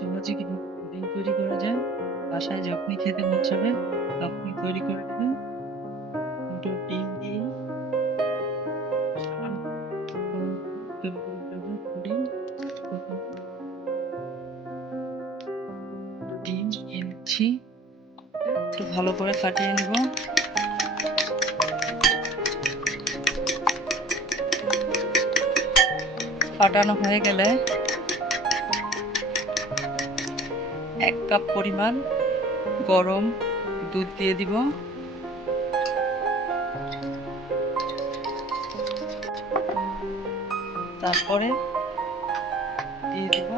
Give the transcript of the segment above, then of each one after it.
সহজে কিভাবে পুডিং তৈরি করা যায়। বাসায় যখনই খেতে মন চাবে তখনই তৈরি করে নেবেন। ২ টো ডিম দিয়ে সামান্য গরম তৈরি করে ফেলবেন পুডিং। প্রথমে ডিম নিয়ে নিচ্ছি, একটু ভালো করে ফাটিয়ে নিব। ফাটানো হয়ে গেলে ১ কাপ পরিমাণ গরম দুধ দিয়ে দিব। তারপরে দিয়ে দিব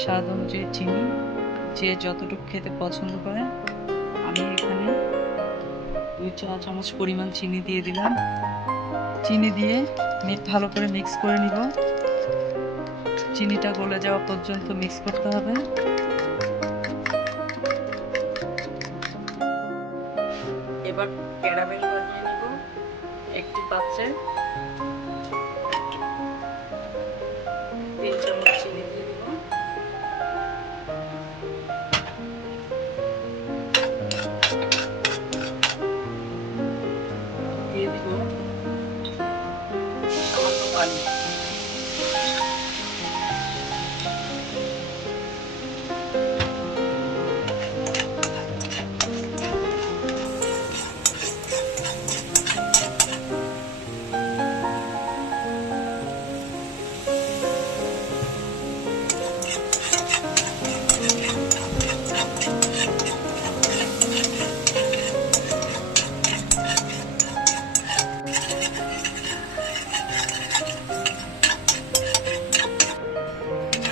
স্বাদ অনুযায়ী চিনি, যে যতটুকু খেতে পছন্দ করে। আমি এখানে ২ চা চামচ পরিমাণ চিনি দিয়ে দিলাম। চিনি দিয়ে ভালো করে মিক্স করে নিব। চিনিটা গলে যাওয়া পর্যন্ত মিক্স করতে হবে। এবার ক্যারামেল বানিয়ে নিব। একটি পাত্রে ৩ চামচ চিনি দিয়ে দিব। দিয়ে দিব সামান্য পানি।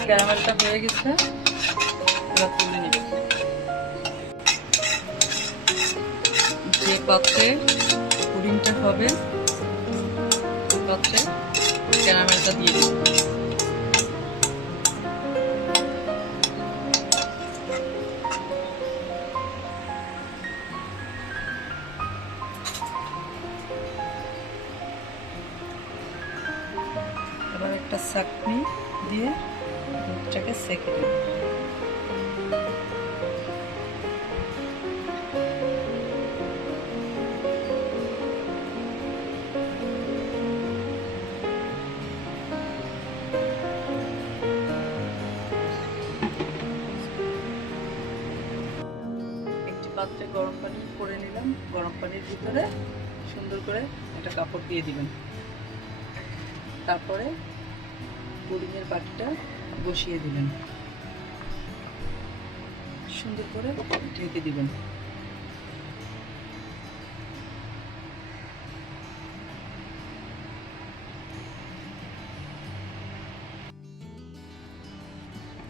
ক্যারামেলটা হয়ে গেছে, এবার তুলে নিব। যে পাত্রে পুডিংটা হবে ওই পাত্রে ক্যারামেলটা দিয়ে দিব। এবার একটা ছাঁকনি দিয়ে দুধটাকে সেঁকে দেব। একটি পাত্রে গরম পানি করে নিলাম। গরম পানির ভিতরে সুন্দর করে একটা কাপড় দিয়ে দিবেন। তারপরে পুডিংয়ের বাটিটা বসিয়ে দিবেন, সুন্দর করে ঢেকে দিবেন।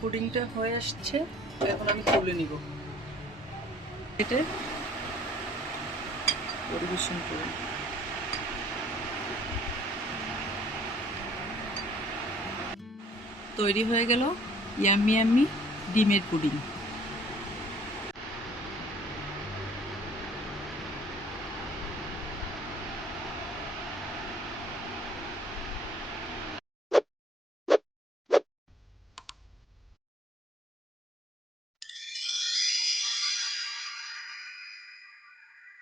পুডিংটা হয়ে আসছে, এখন আমি তুলে নিব। এটা পরিবেশন করুন। তৈরি হয়ে গেল ইয়াম্মি ইয়াম্মি ডিমের পুডিং।